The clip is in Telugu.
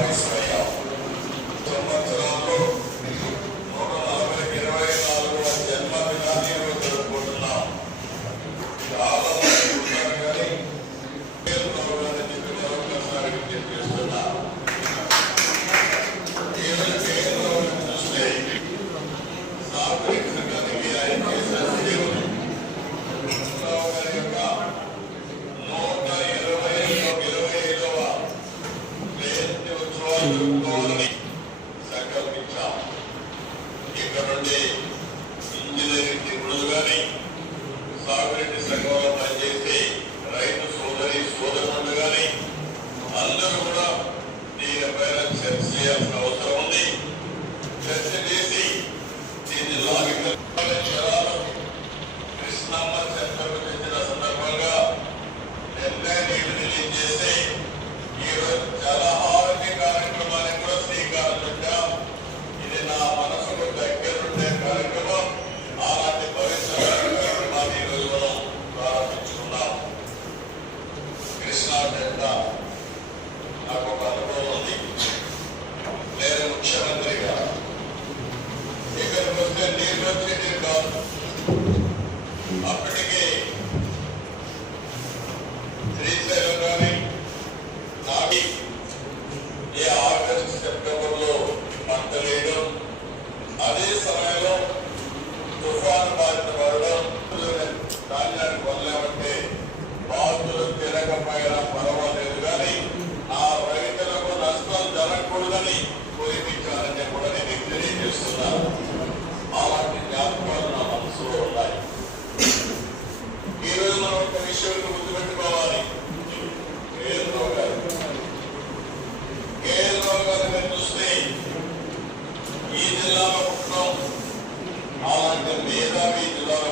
భాగస్వామ్యం సంవత్సరాల్లో 144వ జన్మదినాన్ని జరుపుకుంటున్నాం. చాలా మంది ఉన్నారు కానీ చేస్తున్నా చూస్తే నాగరికానికి ఆయన చేసిన సేవలు 125వ జయంతి ఉత్సవాలు జరుపుకోవాలని సంకల్పించాం. ఇక్కడ నుండి ఇంజనీరింగ్ నిపుణులు కానీ సాగునీటి సంఘంలో పనిచేసే రైతు సోదరి సోదరులు కానీ అందరూ కూడా దీనిపైన చర్చ చేయాల్సిన అవసరం ఉంది. చర్చ చేసి దీన్ని లాగిన కృష్ణమ్మ చర్చకు తెచ్చిన సందర్భంగా నిర్ణయం రిలీజ్ చేసి ఈరోజు చాలా ఆరోగ్య కార్యక్రమానికి కూడా శ్రీకారం చుట్టాం. ఇది నా మనసుకు దగ్గరుండే కార్యక్రమం. అలాంటి భవిష్య కార్యక్రమాన్ని ఈరోజు మనం ప్రారంభించుకున్నాం. కృష్ణా డెల్టా నాకు ఒక అనుభవం ఉంది. నేను ముఖ్యమంత్రిగా ఇక్కడికి వస్తే నీళ్ళు వచ్చేది కాదు. అప్పటికే శ్రీశైలం కానీ నాటి ఈ ఆగస్టు సెప్టెంబర్లో పంట వేయడం, అదే సమయంలో తుఫాను బాధిత పడడం, ధాన్యానికి వదలేమంటే బాధలు తిరగపోయినా పర్వాలేదు కానీ ఆ రైతులకు నష్టం జరగకూడదని కోరిపించాలని కూడా నేను తెలియజేస్తున్నాను. అలాంటి జ్ఞాపకాలు నా మనసులో ఉన్నాయి. ఈరోజు మనం ఒక విషయం గుర్తుపెట్టుకోవాలి. కేఎల్రావు గారు చూస్తే ఈ జిల్లాలో పుట్టడం, అలాంటి మేధావి జిల్లాలో